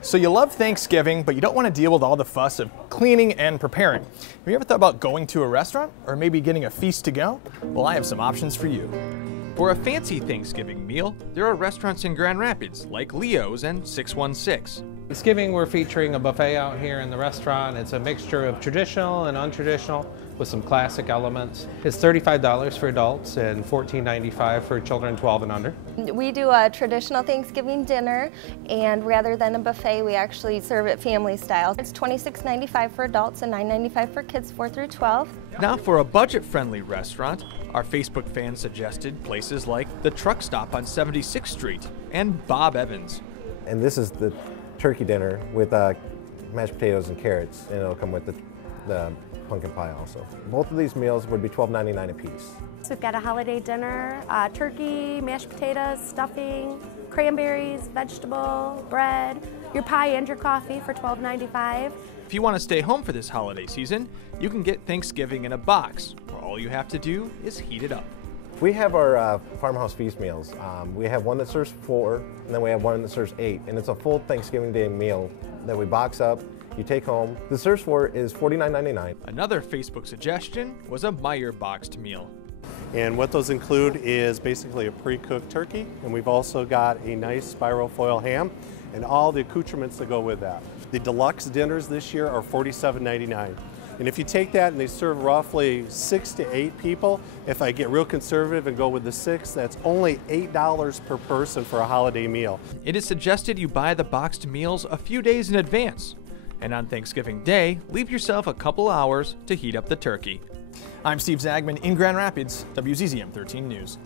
So you love Thanksgiving, but you don't want to deal with all the fuss of cleaning and preparing. Have you ever thought about going to a restaurant or maybe getting a feast to go? Well, I have some options for you. For a fancy Thanksgiving meal, there are restaurants in Grand Rapids like Leo's and 616. Thanksgiving, we're featuring a buffet out here in the restaurant. It's a mixture of traditional and untraditional with some classic elements. It's $35 for adults and $14.95 for children 12 and under. We do a traditional Thanksgiving dinner, and rather than a buffet, we actually serve it family style. It's $26.95 for adults and $9.95 for kids 4 through 12. Now for a budget-friendly restaurant, our Facebook fans suggested places like the Truck Stop on 76th Street and Bob Evans. And this is the turkey dinner with mashed potatoes and carrots, and it'll come with the pumpkin pie also. Both of these meals would be $12.99 a piece. So we've got a holiday dinner, turkey, mashed potatoes, stuffing, cranberries, vegetable, bread, your pie and your coffee for $12.95. If you want to stay home for this holiday season, you can get Thanksgiving in a box, where all you have to do is heat it up. We have our Farmhouse Feast meals. We have one that serves 4, and then we have one that serves 8, and it's a full Thanksgiving Day meal that we box up, you take home. The serves 4 is $49.99. Another Facebook suggestion was a Meyer boxed meal. And what those include is basically a pre-cooked turkey, and we've also got a nice spiral foil ham and all the accoutrements that go with that. The deluxe dinners this year are $47.99. And if you take that and they serve roughly 6 to 8 people, if I get real conservative and go with the 6, that's only $8 per person for a holiday meal. It is suggested you buy the boxed meals a few days in advance. And on Thanksgiving Day, leave yourself a couple hours to heat up the turkey. I'm Steve Zagman in Grand Rapids, WZZM 13 News.